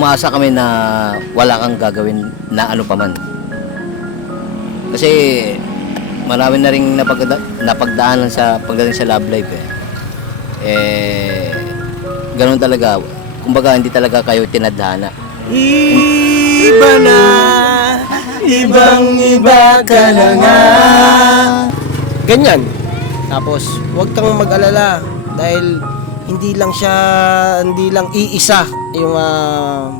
umaasa kami na wala kang gagawin na ano pa man. Kasi marami na rin napagdaanan sa pagdating sa love life eh. Ganun talaga. Kumbaga hindi talaga kayo tinadhana. Iba na, ibang-iba ka na nga. Ganyan. Tapos, huwag kang mag-alala dahil hindi lang iisa yung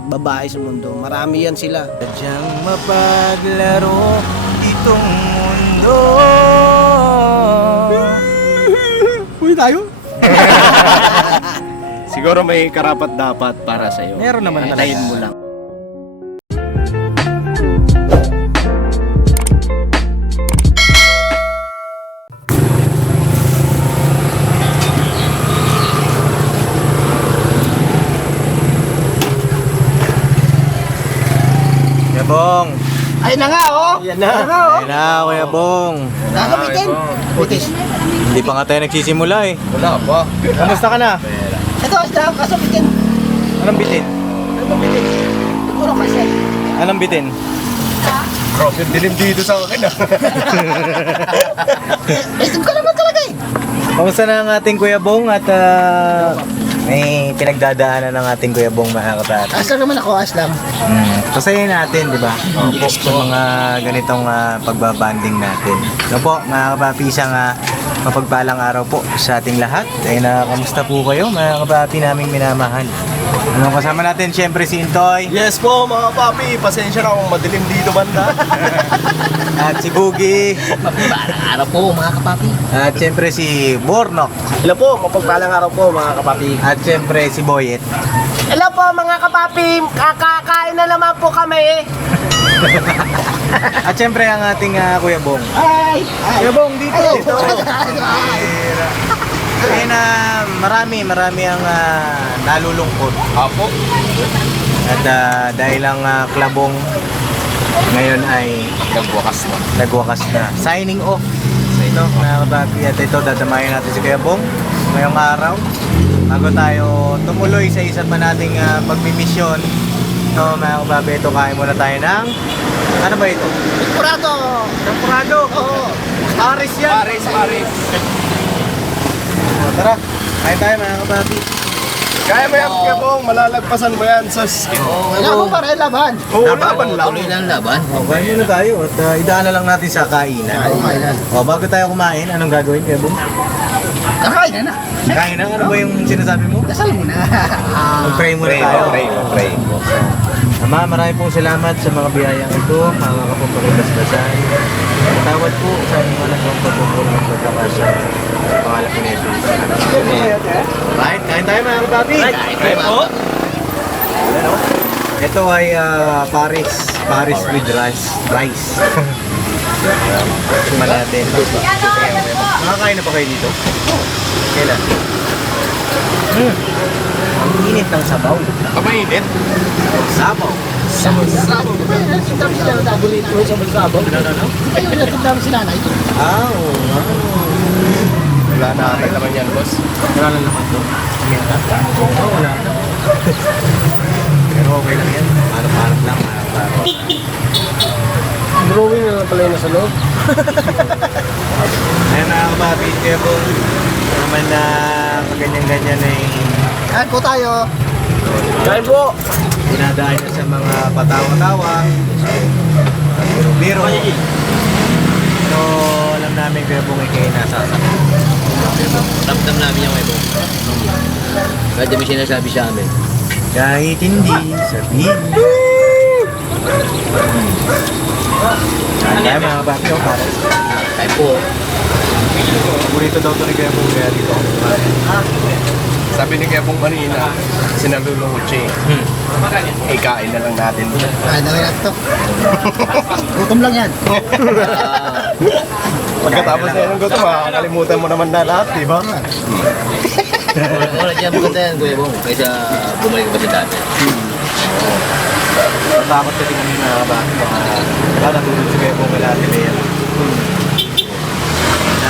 babae sa mundo. Marami yan sila. Sadyang mapaglaro itong mundo. Uy, tayo? Siguro may karapat dapat para sa iyo. Meron naman talaga. Tayin mo lang. Kuya Bong. Ay na nga, oh! Yan na. Ayun na, Kuya Bong. Nakakabitin. Bitis. Hindi pa nga tayo nagsisimula eh. Wala pa. Kamusta ka na? Ito, isda, kaso bitin. Anong bitin? Ano bitin? Puro kasi. Anong bitin? Cross yung dilim dito sa akin ah. Itim ka naman talaga eh. Kamusta na ang ating Kuya Bong at may pinagdadaanan ng ating Kuya Bong mga kapatid. Aslam naman ako, aslam. Pasayin natin, di ba? Opo, sa mga ganitong pagbabanding natin. Ano po, mga kapapi, isang mapagpalang araw po sa ating lahat. Ay kamusta po kayo, mga kapapi naming minamahal. Anong kasama natin? Siyempre si Intoy. Yes po mga papi, pasensya na kung madilim dito banda. At si Boogie. Mapagpalang araw po, mga kapapi. At siyempre si Bornok. Hello po, mapagpalang araw po mga kapapi. At siyempre si Boyet. Hello po, mga kapapi. Kakakain na naman po kami. At siyempre ang ating Kuya Bong. Ay! Kuya Bong, dito. Ay, Dito. Kaya na marami ang nalulungkot. Apo. At dahil ang klabong ngayon ay nagwakas na. Signing off. Ito, mga kababi. At ito, dadamayan natin si Kuya Bong ngayong araw. Bago tayo tumuloy sa isa pa nating pagmimisyon. So, mga kababi, ito kain muna tayo ng... Ano ba ito? Kurado! Tempurado! Oo. Paris yan! Paris. O, tara, kain tayo mga kababi. Kaya mo yan, Kuya Bong, malalagpasan mo yan. Sus. Wala mo para laban. Oo, laban lang. Tuloy lang laban. O, kain muna tayo at idaan na lang natin sa kainan. Kainan. O, bago tayo kumain, anong gagawin, Kuya Bong? Kakain na. Kain na? Ano ba yung sinasabi mo? Dasal mo na. Mag-pray muna tayo. Pray. Ama, marami pong salamat sa mga biyayang ito, mga kapagpagdasdasan. Tawad po sa mga nagawang pagkukulang ng pagkakasya. Pangalap ni Jesus. Right, kain tayo mga kapapi. Kain po. Ano? Ito ay Paris with rice. Suman natin. Nakakain na pa kayo dito? Kailan? Ang init ng sabaw. Kamainit. Sabaw. Sabaw. Sabaw siya na tabulit ko sa sabaw. Ano? Ayun, natanda mo si nanay. Oo. Wala na agad naman yan, boss. Wala na naman to. Oo, wala na. Pero okay lang yan. Hanap-hanap lang. Drawing na lang pala yun sa loob. Ayan mga kababit, kaya po naman na ganyan-ganyan ay Kain po tayo. Kain po. dinadaan nyo sa mga patawa-tawa, biro-biro. So, alam namin kaya po kayo nasasakit. Ramdam namin yung ebo. Kahit may sinasabi sa amin. Kahit hindi sabihin. Kaya mga kababit, para Kahit po. paborito daw ito ni kaya po kaya dito ako kumain. Sabi ni Kuya Bong kanina, sinalulungkot siya eh. Kain na lang natin. Kain na natin ito. Gutom lang yan. Pagkatapos na yan ng gusto, makakalimutan mo naman na lahat, di ba? Wala dyan maganda yan, Kuya Bong. Kaysa bumalik ka pa sa dati. Natakot kasi kami mga kababit. Baka natulog si kaya po kaya Ate Lea.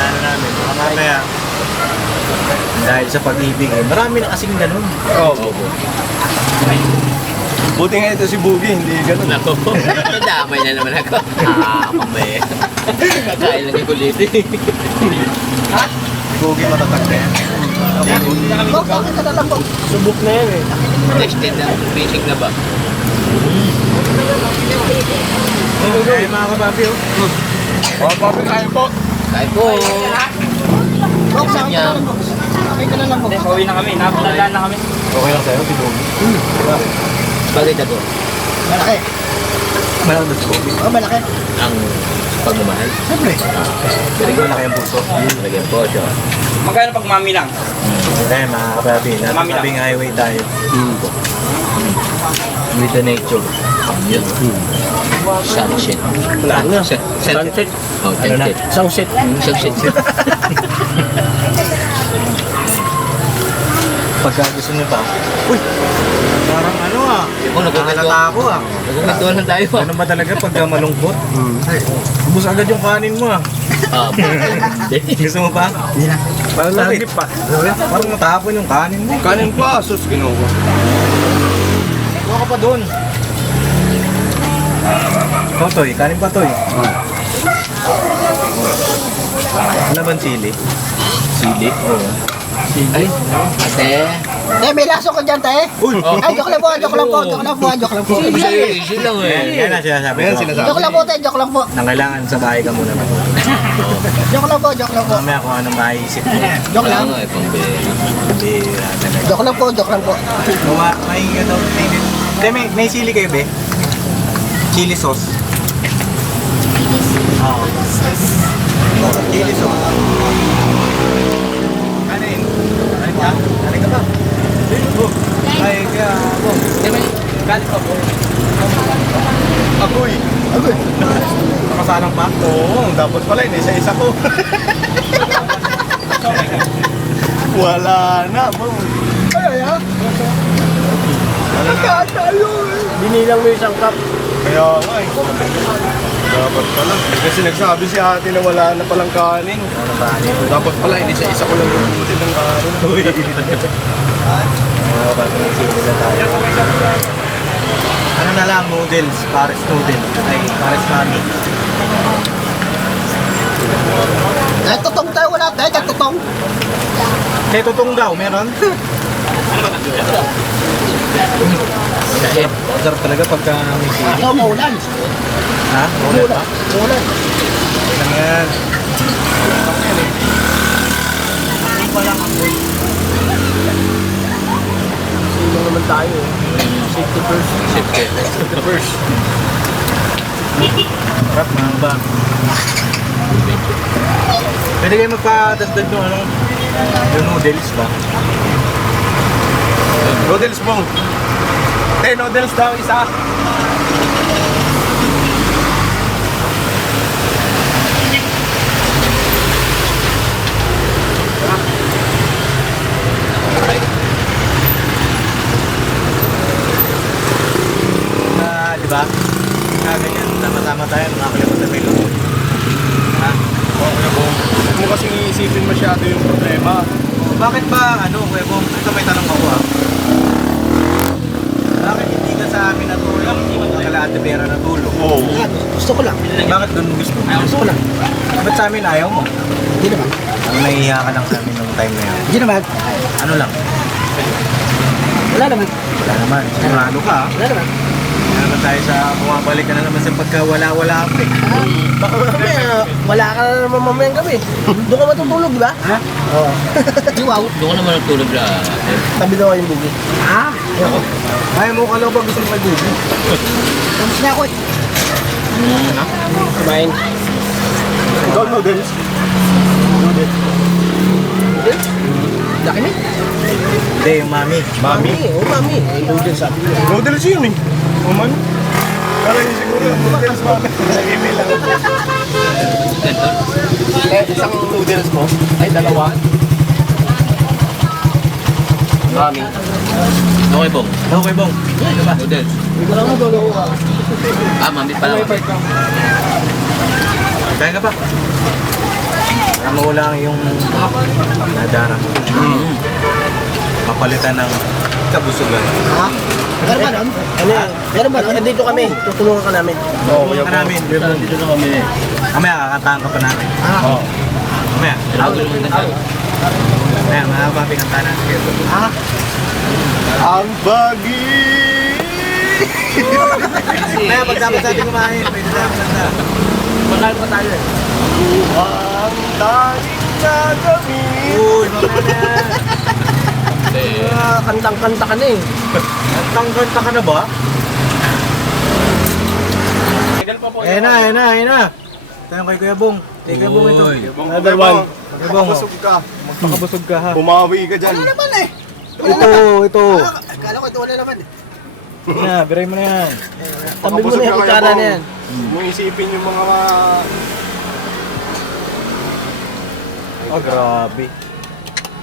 Ano namin, baka mamaya dahil sa pag-ibig marami na kasing ganun. Oo. Buti nga ito si Boogie, hindi ganun. Ako, nadamay na naman ako. Mamaya. Kakain lang yung kuliti. Boogie matatag na yan. Subok na yan eh. Tested na, basic na ba? Ay, mga kababi, oh. Oh, papi kayo po. Kain po. Saan niya? Pauwi na kami, napatandaan na kami. Okay lang sa'yo, si Boogie. Bagay na to. Malaki. Malaki na si Boogie. Malaki. Ang pagmamahal. Siyempre. Pero malaki ang puso. Lagyan po siya. Magkano pag mami lang? Eh, mga kababi, nasa Mami lang. tabing highway tayo. With the nature. Yun. Sunset. Wala na. Sunset. Oh, sunset. Sunset. Sunset. Pagka gusto nyo ba? Uy! Parang ano ah. Oh, Nakalata ako ah. Nagkakatuan lang tayo Ano ba talaga pagka malungkot? Ubus agad yung kanin mo ah. Gusto mo pa? Hindi na. Parang lagip pa. Parang matapon yung kanin mo. Kanin pa, sus, kinuha. Kuha ka pa doon. Ikaw, Toy. Kanin pa, Toy. Ano bang sili? Sili. Oo. Ay, ate. May laso ko dyan, te. Ay, joke lang po. Joke lang po. Easy lang eh. Yan ang sinasabi Yan ko. sinasabi. Joke lang po, te. Joke lang po. Nangailangan sa bahay ka muna. Joke lang po. Mamaya kung anong maisip mo. Joke lang. Ano eh, pambili. Hindi, talaga. Joke lang po. May ano, may sili kayo, be? Chili sauce. Oo. Chili sauce. Kanin. Kanin ka? Kanin ka ba? Ay, ka. Kanin ka po. Agoy. Nakasanang pa? Oo, dapat pala, isa-isa ko. Wala na, bro. Ay, ha? Binilang mo isang cup. Kaya nga eh. Dapat pala. Kasi nagsabi si ate na wala na palang kanin. Ano ba? Dapat pala, isa-isa ko lang yung buti ng kanin. Oo, bago may sili na tayo. Ano na lang, noodles, Paris noodles. Ay, Paris mami. Ay, tutong tayo wala, te. Tutong. Kaya tutong daw, meron? Sarap talaga pagka may sili. Ikaw, maulan. Ha? Maulan pa? Maulan. Lang yan. Sino naman tayo? Safety first. The first. Sarap mga ba? Pwede kayo magpadagdag ng ano, yung noodles ba? Noodles mo. Noodles daw, isa. Di ba? Ganyan, tama-tama tayo, makakalimutan na may loob. Ha? Okay po. Huwag mo kasing iisipin masyado yung problema. Bakit ba, ano, Kuya Bong, ito may tanong ako ah. Bakit hindi ka sa amin natulog? Kala Ate Vera natulog? Oo. Gusto ko lang. Bakit doon gusto? Gusto ko lang. Ba't sa amin ayaw mo? Hindi naman. Ang nahihiya ka lang sa amin nung time na yun. Hindi naman. Ano lang? Wala naman. Wala naman. Sigurado ka ah. Wala naman. Kaya naman tayo sa bumabalik ka na naman sa pagka-wala-wala pa eh. Baka mamaya, wala ka na naman mamayang gabi. Doon ka matutulog, di ba? Ha? Oo. Wow. Doon ko naman nagtulog na ate. Tabi daw yung bugi. Ah? Ayaw mo ka lang ba gusto mo mag-google? Tapos na ako eh. Kumain. Ikaw noodles. Laki ni. Hindi, yung mami. Mami. Oo, mami. Ay, noodles sabi ko. Noodles yun eh. O man. Kala niyo siguro yung noodles mami. Sa email lang. Isang noodles mo. Ay, dalawa. Mami. Okay, Bong. Okay, Bong. Ano ba? Noodles. Ikaw lang matulog ko. Mami pala. Kaya ka pa? Para mawala yung nadara mo. Mapalitan ng kabusugan. Ha? Pero ba nun? Meron ba? Nandito kami. Tutulungan ka namin. Oo, kuya Ka bong. namin. Dito na kami. Mamaya, kakantahan ka pa namin. Oo. Mamaya. Mamaya, mga kapapi, kantahan natin kayo. Ang bagi! Mamaya, pag dapat sa ating kumain, pwede tayo kanta. Magkano pa tayo eh? Ang tanging gagawin. Uy, mamaya na. Kantang-kanta ka na eh. Kantang-kanta ka na ba? Tagal pa po. Ayun na. Tayo kay Kuya Bong. Kay Kuya Bong ito. Another one. Kuya Bong, Busog ka. magpakabusog ka ha. Bumawi ka dyan. Ito. Akala ko ito wala naman eh. Yan na, biray mo na yan. Tabi mo na yung kutsara na yan. Mo isipin yung mga Oh, grabe.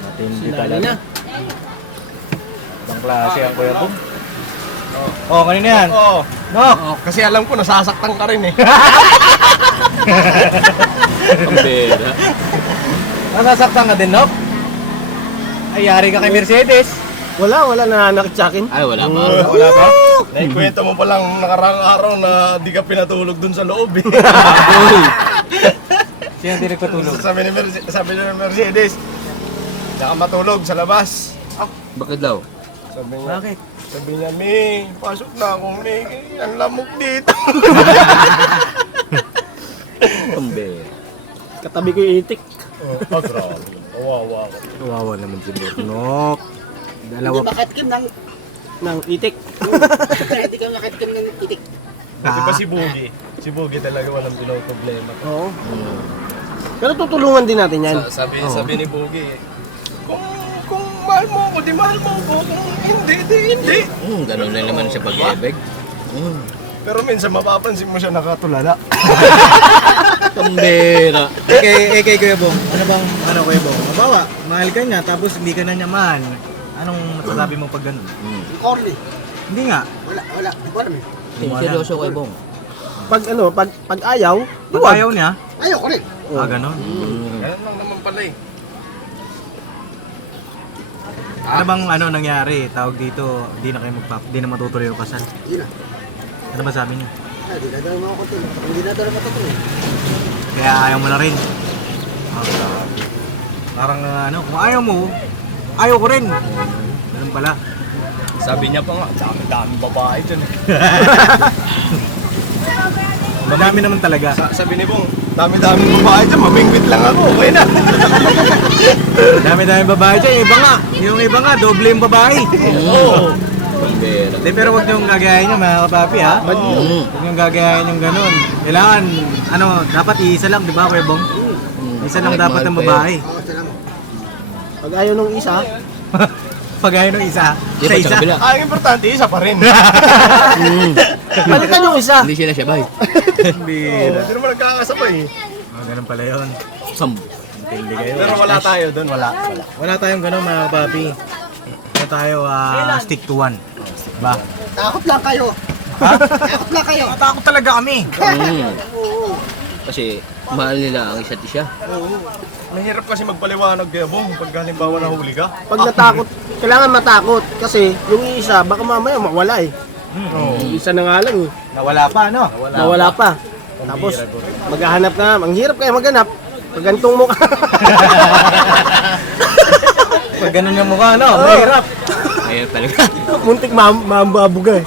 Matindi talaga. Ibang klase ang Kuya Bong. Oh, kanina yan. Oo. No! Kasi alam ko nasasaktan ka rin eh. Pambera. Nasasaktan ka din, no? Ay, yari ka kay Mercedes. Wala nananakit sa akin. Ay, wala pa. Wala ba? Naikwento mo palang nakarang araw na di ka pinatulog dun sa loob eh. Sino hindi nagpatulog? sabi ni Mercedes, hindi ka matulog sa labas. Bakit daw? Sabi niya, Bakit? sabi niya, May, pasok na ako, May. Ang lamok dito. Pambera. Katabi ko yung itik. Oh, grabe. Kawawa ka. Kawawa naman si Burnok. Dalawa pa. Nakatkim ng itik. Hindi ka nakatkim ng itik. Kasi pa si Boogie. Si Boogie talaga walang problema. Oo. Pero tutulungan din natin yan. Sabi ni Boogie, kung mahal mo ako, di mahal mo ako. Kung hindi. Ganun na naman siya pag-ibig. Pero minsan mapapansin mo siya nakatulala. Pambera. Kay Kuya Bong, ano Kuya Bong? Mabawa, mahal ka niya, tapos hindi ka na niya mahal. Anong masasabi mo pag ganun? Corny. Hindi nga. Wala. Hindi ko alam eh. Seryoso kay Bong. Pag ayaw, Pag ayaw niya, ayaw ko rin. ganun. Ganun lang naman pala eh. Ano bang nangyari? Tawag dito, di na matutuloy yung kasal. Hindi na. Ano ba sabi niya? Hindi na daw matutuloy. Hindi na daw matutuloy. Kaya ayaw mo na rin. Grabe. Parang kung ayaw mo, ayaw ko rin. Ganun pala. Sabi niya pa nga, dami babae dyan eh. Madami naman talaga. Sabi ni Bong, dami babae dyan, mabingwit lang ako, okay na. Dami babae dyan. Yung iba nga, doble yung babae. Oo. Pambera. Hindi, pero huwag niyong gagayahin yung mga kapapi ha. Huwag niyong gagayahin yung ganun. Kailangan, dapat iisa lang, di ba Kuya Bong? Isa lang dapat ang babae. Oo, salamat. Pag ayaw nung isa, Pag ayaw ng isa, Di ba sa kabila? Ang importante, isa pa rin. palitan yung isa. Hindi sila sabay. Bira. Hindi naman nagkakasabay eh. Ganun pala yun. Sambo. Hindi kayo. Pero wala tayo doon, wala. Wala tayong ganun mga kapapi. Wala tayo stick to one. Ba? Takot lang kayo. Ha? Takot lang kayo. Takot talaga kami. Kasi mahal nila ang isa't isa. Mahirap kasi magpaliwanag kaya Bong, pag halimbawa nahuli ka. Pag natakot, kailangan matakot. Kasi yung isa, baka mamaya mawala eh. Yung isa na nga lang eh. Nawala pa, no? Nawala pa. Tapos, maghahanap ka. Ang hirap kayo maghanap. Pag gantong mukha. Pag ganun yung mukha, no? Mahirap. Mahirap talaga. Muntik mambabuga eh.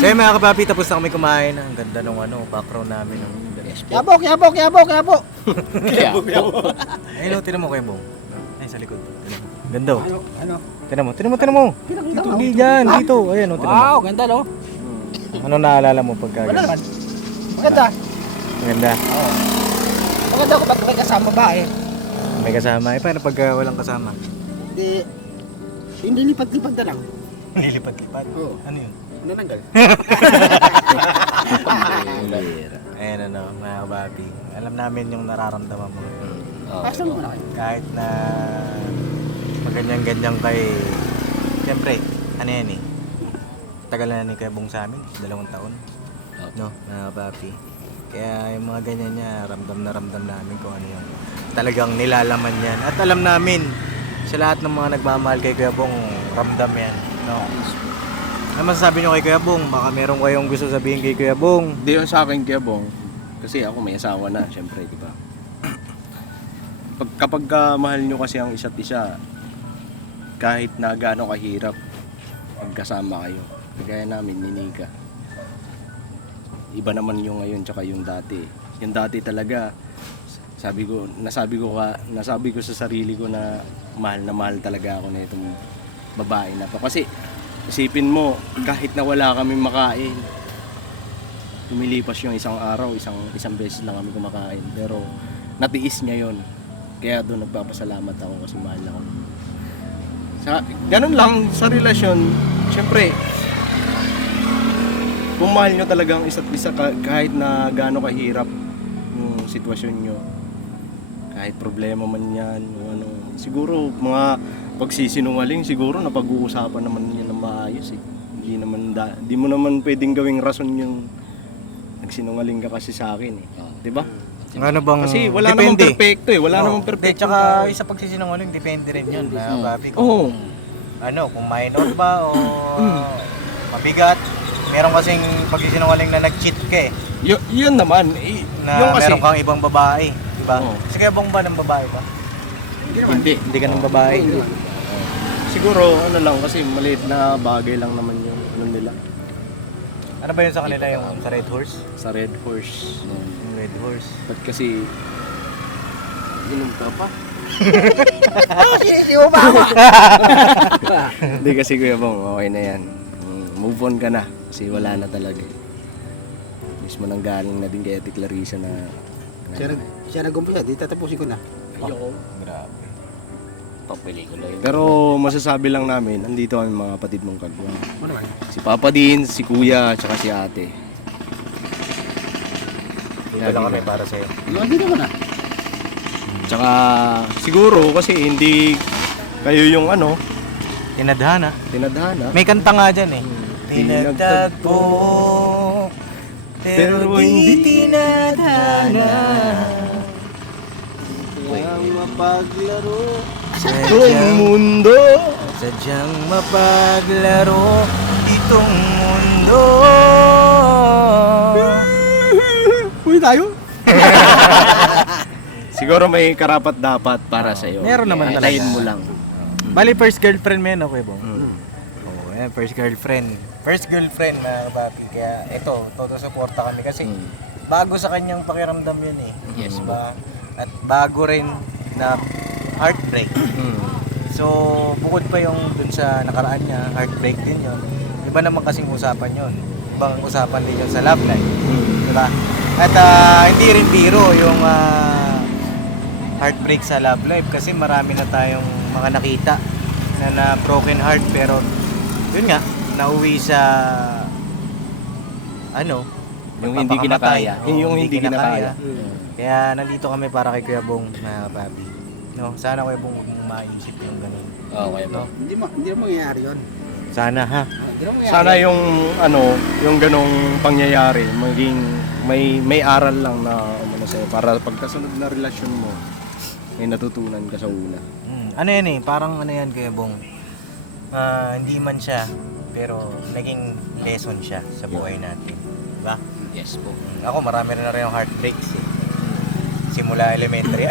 So yun mga kapapi, tapos na kami kumain. Ang ganda ng background namin. Yabo. Ayun, tinan mo Kuya Bong. Ay, sa likod. Tinan mo. Ganda oh. Tinan mo. Dito, dito. Ayan tinan mo. Wow, ganda no? Ano naalala mo pagka ganun? Maganda. Maganda. Maganda ko pag may kasama ba eh. May kasama. Paano pagka walang kasama? Hindi lipat-lipat na lang. Nilipad-lipad. Oo. Ano yun? Nananggal. Ayan mga kapapi. Alam namin yung nararamdaman mo. Asa mo na kayo? Kahit na maganyan-ganyan kay... Siyempre, yan eh. Tagal na ni Kuya Bong sa amin, 2 taon. No, mga papi. Kaya yung mga ganyan niya, ramdam namin kung ano yung talagang nilalaman yan. At alam namin, sa lahat ng mga nagmamahal kay Kuya Bong, ramdam yan. No? Ano masasabi nyo kay Kuya Bong? Baka meron kayong gusto sabihin kay Kuya Bong. Hindi yun sa akin, Kuya Bong. Kasi ako may asawa na, syempre, di ba? Kapag mahal nyo kasi ang isa't isa, kahit na gaano kahirap, magkasama kayo. Kagaya namin, ni Nika. Iba naman yung ngayon tsaka yung dati. Yung dati talaga, nasabi ko sa sarili ko na mahal talaga ako na itong babae na to. Kasi isipin mo, kahit na wala kami makain, lumilipas yung isang araw, isang beses lang kami kumakain. Pero natiis niya yon. Kaya doon nagpapasalamat ako kasi mahal ako. Ganun lang sa relasyon, syempre, kung mahal nyo talagang isa't isa kahit na gaano kahirap yung sitwasyon nyo, kahit problema man yan, ano, siguro mga pagsisinungaling, siguro napag-uusapan naman yan ng maayos eh. Hindi mo naman pwedeng gawing rason yung nagsinungaling ka kasi sa akin eh. 'Di ba? Ano bang Kasi wala namang perfecto eh. Wala namang perfecto. Tsaka isa pagsisinungaling, depende rin yun. Babi ko. Oo. Ano, kung minor ba o mabigat. Meron kasing pagsisinungaling na nag-cheat ka eh. Yun naman. Na Yung kasi, meron kang ibang babae. Diba? Oo. Kasi Kuya Bong ba ng babae ba? Hindi ka ng babae. siguro ano lang kasi maliit na bagay lang naman yung ano nila Ano ba yun sa kanila yung sa Red Horse? sa Red Horse. Yung Red Horse. Ba't kasi inom ka pa? Hindi mo ba ako? Hindi kasi Kuya Bong, okay na yan. Move on ka na kasi wala na talaga. Mismo nang galing na din kay Ate Clarissa na Siya nag-umpisa, di tatapusin ko na. ayoko. Grabe. Papelikula yun. Pero masasabi lang namin, andito kami mga kapatid mong kagwang. Ano naman? Si Papa din, si Kuya, tsaka si Ate. Dito lang kami para sa'yo. Hindi naman ah. Tsaka siguro kasi hindi kayo yung ano, Tinadhana. tinadhana. May kanta nga dyan eh. Tinagtagpo, pero hindi tinadhana. Kaya mapaglaro. Itong mundo. Sadyang mapaglaro itong mundo. Uy tayo? Siguro may karapat dapat para sa iyo. Meron naman talaga. Antayin mo lang. Bali, first girlfriend mo yan, okay ba? Oo, yan, first girlfriend. First girlfriend, mga kapapi. Kaya ito, todo suporta kami kasi bago sa kanyang pakiramdam yun eh. Yes, diba? At bago rin na heartbreak. So, bukod pa yung dun sa nakaraan niya, heartbreak din yun. Iba naman kasing usapan yun. Ibang usapan din yun sa love life. Diba? At hindi rin biro yung heartbreak sa love life kasi marami na tayong mga nakita na broken heart pero yun nga, nauwi sa ano, Yung hindi kinakaya. Oo, Yung hindi kinakaya. Kaya nandito kami para kay Kuya Bong na papi. No, sana Kuya Bong huwag mong maisip yung ganun. Okay po. Hindi na mangyayari yun. Sana ha. Hindi na mangyayari. Sana yung ano, yung ganong pangyayari maging may aral lang na ano sa'yo para pagkasunod na relasyon mo may natutunan ka sa una. Ano yan eh, parang ano yan Kuya Bong. Hindi man siya pero naging lesson siya sa buhay natin. Diba? Yes po. Ako marami na rin yung heartbreaks eh. Simula elementary.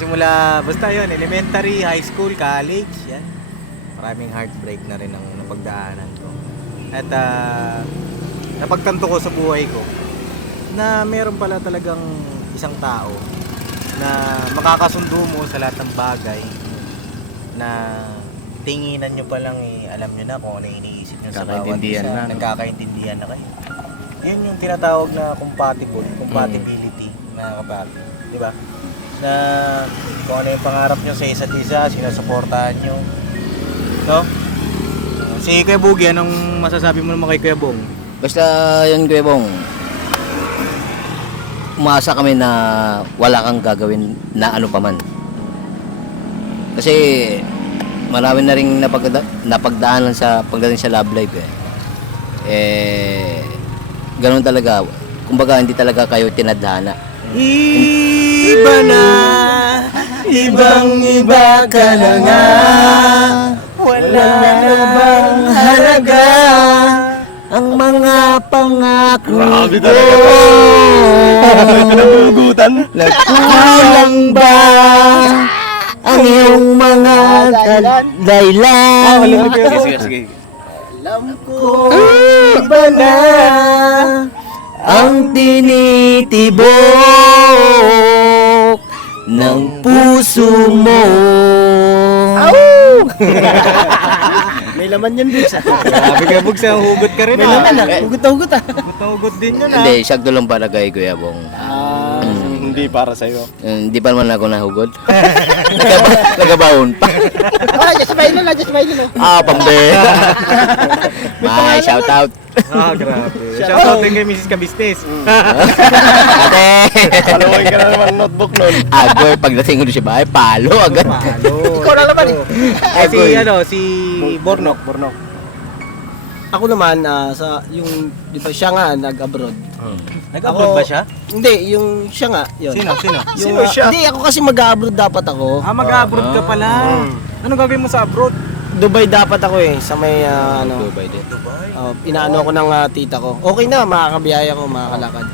Simula, basta yun, elementary, high school, college, yan. Maraming heartbreak na rin ang napagdaanan ko. At napagtanto ko sa buhay ko na meron pala talagang isang tao na makakasundo mo sa lahat ng bagay na tinginan nyo pa lang alam nyo na kung ano iniisip nyo sa bawat Nagkakaintindihan isa. na, no? Nagkakaintindihan na kayo. Yun yung tinatawag na compatibility na kapag, di ba? Na kung ano yung pangarap nyo sa isa't isa, sinusuportahan nyo. No? Si Kuya Bugi, anong masasabi mo naman kay Kuya Bong? Basta yun Kuya Bong, umaasa kami na wala kang gagawin na ano pa man. Kasi marami na ring napagdaanan sa pagdating sa love life ganun talaga. Kumbaga hindi talaga kayo tinadhana. Iba na, ibang iba ka na nga. Ano bang halaga ang mga pangako ko? Nagkulang ba ang iyong mga dahilan? Sige. Iba na ang tinitibok ng puso mo. May laman yan, Bugs. Grabe ka, Bugs, hugot ka rin. May laman ah. Hugot na hugot ah. Hugot din yun, Hindi, sakto lang para kay Kuya Bong. Hindi para sa'yo. Hindi pa naman ako nahugod. Nagabaon pa. Just buy na lang, just buy na lang. Pambera. May shout out. Grabe. Shoutout din kay Mrs. Kabisnes. Ate. Paluhin ka na naman ng notebook nun. Agoy, pagdating ko doon sa bahay, palo agad. Ikaw na naman eh. Si Bornok. Ako naman, di ba siya nga nag-abroad? Nag-upload ba siya? Hindi, yung siya nga, yun. Sino? Sino siya? Hindi, ako kasi mag-abroad dapat ako. Mag-abroad ka pala. Anong gagawin mo sa abroad? Dubai dapat ako eh, sa may Dubai din. inaano ko ng tita ko. Okay na, makakabiyaya ko, makakalakad.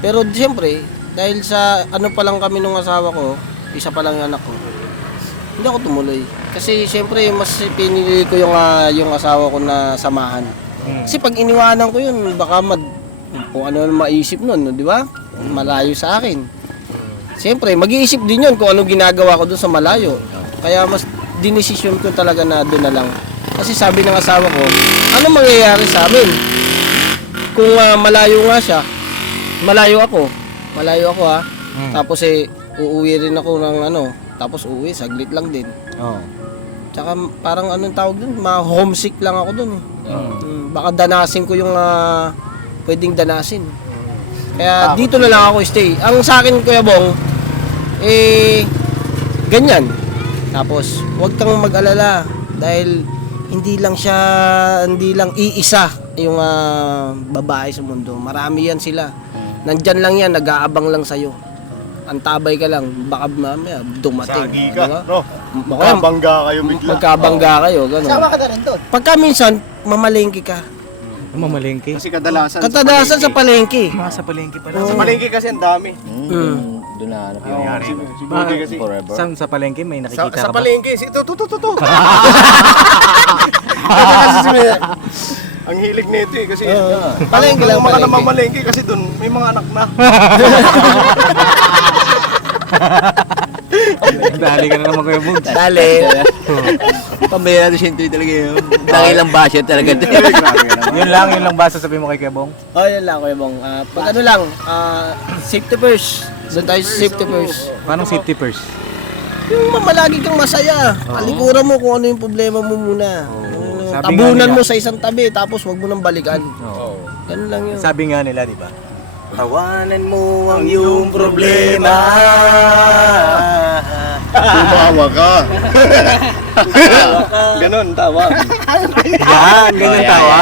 Pero siyempre, dahil sa ano pa lang kami nung asawa ko, isa pa lang yung anak ko, hindi ako tumuloy. Kasi siyempre, mas pinili ko yung asawa ko na samahan. Kasi pag iniwanan ko yun, baka kung ano maisip nun, di ba? Malayo sa akin. Siyempre, mag-iisip din yun kung ano ginagawa ko doon sa malayo. Kaya mas dinesisyon ko talaga na doon na lang. Kasi sabi ng asawa ko, ano mangyayari sa amin? Kung malayo nga siya, malayo ako ha. Tapos uuwi rin ako ng tapos uuwi, saglit lang din. Tsaka parang anong tawag dun, ma-homesick lang ako dun. Baka danasin ko yung pwedeng danasin. Kaya dito na lang ako stay. Ang sa akin, Kuya Bong, ganyan. Tapos, huwag kang mag-alala dahil hindi lang iisa yung babae sa mundo. Marami yan sila. Nandyan lang yan, nag-aabang lang sa'yo. Antabay ka lang, baka mamaya dumating. Sagi ka, Diba? bro. Magkabangga kayo bigla. Magkabangga kayo, gano'n. Sama ka na rin doon. Pagka minsan, mamalengke ka. Mamalengke. Kasi kadalasan Katadasan sa palengke. Sa palengke pala. Sa palengke kasi ang dami. Doon na hanap yung Si Budi kasi. forever. Sa palengke may nakikita Sa ka ba? palengke, ito. Ang hilig nito eh kasi Palengke lang, mga palengke. namamalengke kasi doon may mga anak na. Dali ka na naman Kuya Bugs. Dali. Pambera na siyempre talaga yun. Dakilang basya talaga. Yun lang ba sasabihin mo kay Kuya Bong? Yun lang, Kuya Bong. Pag safety first. Doon tayo sa safety first. Paano safety first? Yung mamalagi kang masaya. Alikuran mo kung ano yung problema mo muna. Sabi Tabunan nga nila- mo sa isang tabi, tapos wag mo nang balikan. Ganun lang yun. Sabi nga nila, di ba? Tawanan mo ang iyong problema. Tumawa ka. Ganon, tawa. Yan, ganyan tawa.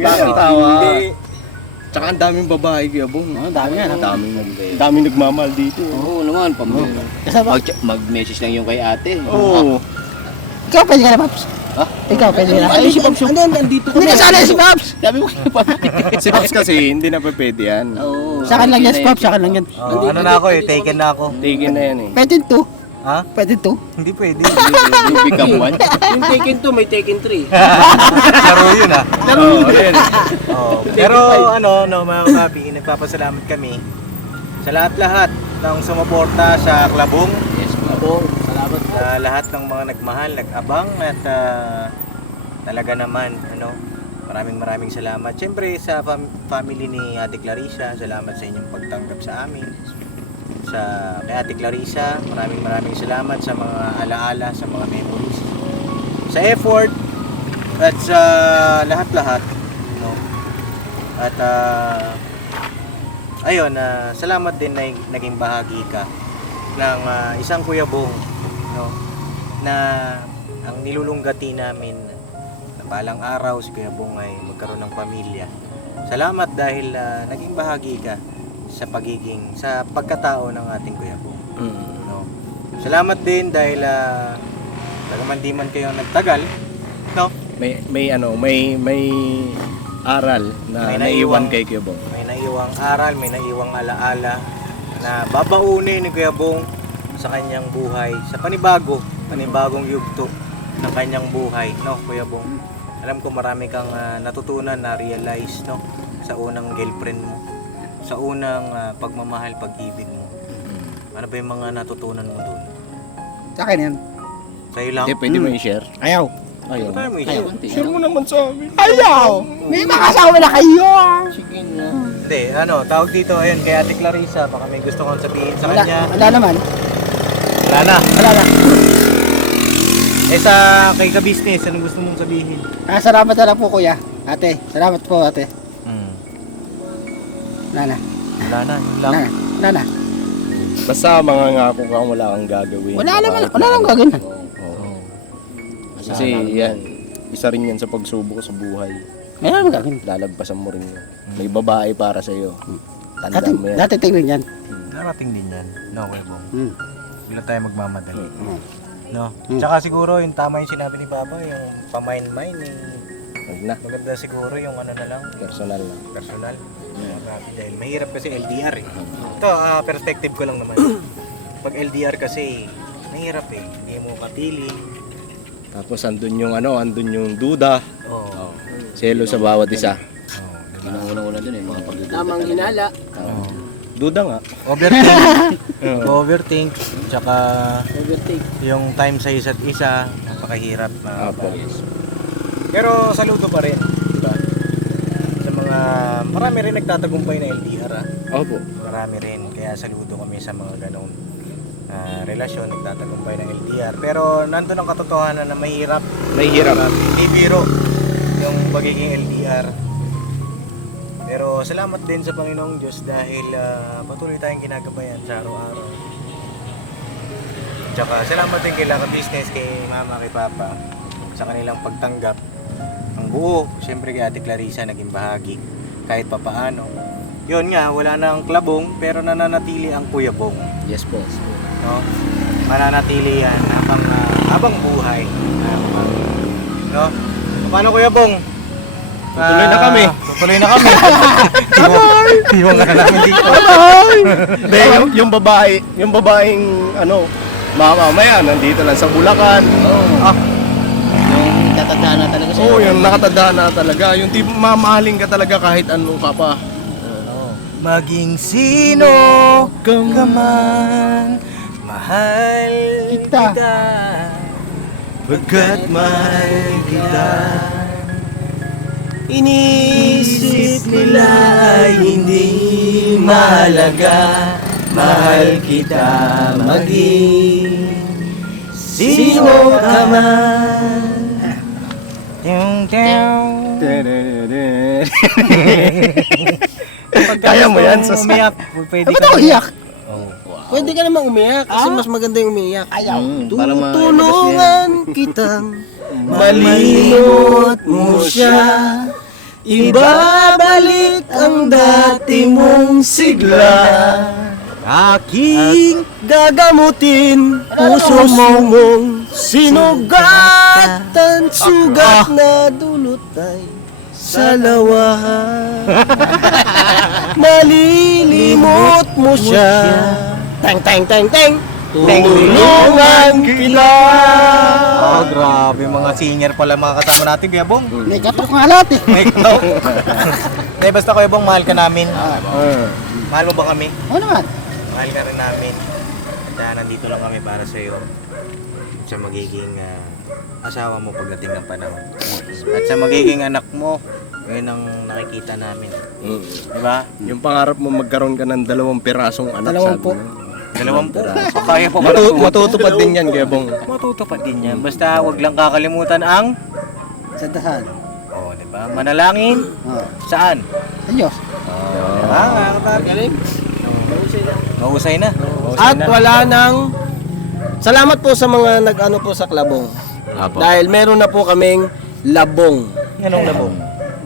Bakit tawa? Tsaka ang daming babae kaya bong. Dami nga. Daming nagmamahal dito. Oo naman, pambera. Mag-message lang yung kay ate. Oo. Ikaw pwede ka na, Paps. Ha? Ikaw pwede ka na. Ano si Pops? Andito Hindi na sana si Paps. Sabi mo kay Papi. Si Pops kasi hindi na pwede yan. Oo. Sa akin lang yan, si Paps. Sa akin lang yan. Ano na ako eh, taken na ako. Tigil na yan eh. Pwede to. Ha? Pwede to. Hindi pwede. You become one. Yung Taken 2, may Taken 3. Laro yun ah. Oo, ayun. Pero mga kapapi, nagpapasalamat kami sa lahat-lahat ng sumuporta sa Klabong. Yes, Bong. Salamat. Sa lahat ng mga nagmahal, nag-abang at talaga naman, maraming salamat. Siyempre sa family ni Ate Clarissa, salamat sa inyong pagtanggap sa amin. Kay Ate Clarissa, maraming salamat sa mga alaala, sa mga memories. Sa effort at sa lahat-lahat, At ayun, salamat din na naging bahagi ka ng isang Kuya Bong, na ang nilulunggati namin na balang araw si Kuya Bong ay magkaroon ng pamilya. Salamat dahil naging bahagi ka sa pagkatao ng ating Kuya Bong. Salamat din dahil bagaman di man kayo nagtagal, No? May aral na May naiwan naiwan. kay Kuya Bong. May naiwang aral, may naiwang alaala na babaunin ni Kuya Bong sa kanyang buhay, sa panibagong yugto ng kanyang buhay, no, Kuya Bong? Alam ko marami kang natutunan, na-realize, no, sa unang girlfriend mo, sa unang pagmamahal, pag-ibig mo. Ano ba yung mga natutunan mo doon? Sa akin yan. Sa'yo lang? Hindi, pwede mo i-share. Ayaw. Ayaw. Paano mo i-share? Share mo naman sa amin. Ayaw! May makasama na kayo! Hindi, tawag dito, ayun, kay Ate Clarissa, baka may gusto kong sabihin sa Wala, kanya. wala naman. Wala na. Wala na. Sa kay ka-business, anong gusto mong sabihin? Salamat na lang po kuya. Ate, salamat po ate. Wala na. Wala na, yun Wala lang. na. Wala na. Basta mga ngako kang wala kang gagawin. Wala lang gagawin. Oo. Kasi yan, isa rin yan sa pagsubok sa buhay. Wala naman gagawin. Lalagpasan mo rin yun. May babae para sa'yo. Dati, Tandaan mo yan. dati tingnan yan. Narating din yan. No, Kuya Bong. Hmm. Wala tayo magmamadali. Hmm. No? Tsaka siguro, yung tama yung sinabi ni Papa, yung pamain-main, Huwag na. maganda siguro yung ano na lang, Personal lang. personal. Dahil mahirap kasi LDR eh. Ito, perspective ko lang naman. Pag LDR kasi, mahirap eh. Hindi mo kapiling. Tapos andun yung duda. Oo. Selo sa bawat isa. Yun ang unang-una dun eh, mga pagdududa. Tamang hinala. Duda nga. Overthink. Overthink. Tsaka Overtake. yung time sa isa't isa, napakahirap. Apo. Pero saludo pa rin. Diba? Sa mga, marami rin nagtatagumpay na LDR ah. Opo. Marami rin. Kaya saludo kami sa mga ganong relasyon, nagtatagumpay ng LDR. Pero nandun ang katotohanan na mahirap. Mahirap. Hindi biro yung pagiging LDR. Pero salamat din sa Panginoong Diyos dahil patuloy tayong ginagabayan sa araw-araw. Tsaka salamat din kay Laka Business, kay Mama, kay Papa sa kanilang pagtanggap. Ang buo, siyempre kay Ate Clarissa naging bahagi kahit papaano. Yun nga, wala nang klabong pero nananatili ang Kuya Bong. Yes po. No? Mananatili yan habang buhay. No? Paano Kuya Bong? Tutuloy na kami. Tutuloy na kami. Iwan ka na namin dito. Hindi, yung babaeng mamaya nandito lang sa Bulacan. Yung tatandaan na talaga siya. Oo, yung nakatandaan na talaga. Yung tipo mamahalin ka talaga kahit anong ka pa. Maging sino ka man, mahal Kita. kita. Pagkat mahal kita. Inisip nila ay hindi mahalaga. Mahal kita maging sino ka man. Kaya mo yan sa umiyak. Pwede Ba't ako iyak? Pwede ka namang umiyak kasi mas maganda yung umiyak. Ayaw. Para Tulungan kitang malimot mo siya. Ibabalik ang dati mong sigla. Aking gagamutin puso mong sinugatan. Sugat na dulot ay sa lawahan. Malilimot mo siya. Teng teng teng teng. Tulungan kita. Oh, grabe mga senior pala mga kasama natin, Kuya Bong. May katok nga lahat eh. May no. Basta Kuya Bong, mahal ka namin. Mahal mo ba kami? Oo naman. Mahal ka rin namin. At nandito lang kami para sa iyo. Sa magiging asawa mo pagdating ng panahon. At sa magiging anak mo, yun ang nakikita namin. Diba? Yung pangarap mo magkaroon ka ng 2 pirasong anak. 2 po. 2 kaya pa pala. Matutupad din yan, Kuya Bong. Matutupad din yan. Basta wag lang kakalimutan ang Sandahan. diba? Manalangin. Oo. Saan? Sa Diyos. Galing. Mahusay na. At wala nang salamat po sa mga nag-ano po sa Klabong. Apo. Dahil meron na po kaming labong. Anong labong?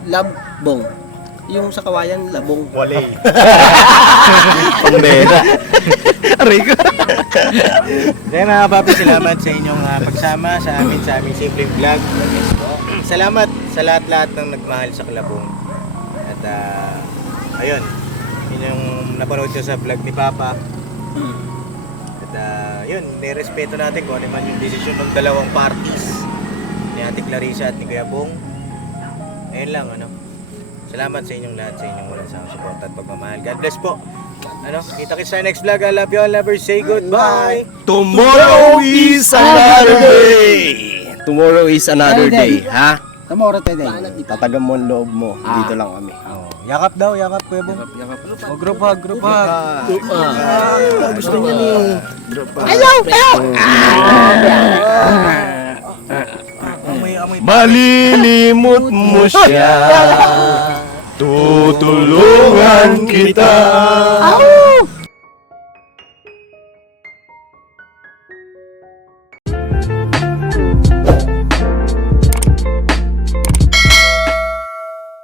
Labong. Yung sa kawayan, labong. Wale. Pambera. Kaya mga papi, salamat sa inyong pagsama sa aming simpleng vlog. Salamat sa lahat-lahat ng nagmahal sa Kalabong. At ayun, yun yung napanood nyo sa vlog ni Papa. At yun, nirespeto natin kung ano man yung desisyon ng dalawang parties, ni Ate Clarissa at ni Kuya Bong. Ayun lang, ano. Salamat sa inyong lahat, sa inyong walang sawang support at pagmamahal. God bless po. Ano, kita-kits sa next vlog. I love you all. Never say goodbye. Tomorrow is another day. Tomorrow is another day, ha? Tomorrow today. Tatagan mo ang loob mo. Dito lang kami. Yakap daw, yakap Kuya Bong. Oh, group hug, group hug. Gusto niya ni... Amoy. Malilimot mo siya. Tutulungan kita.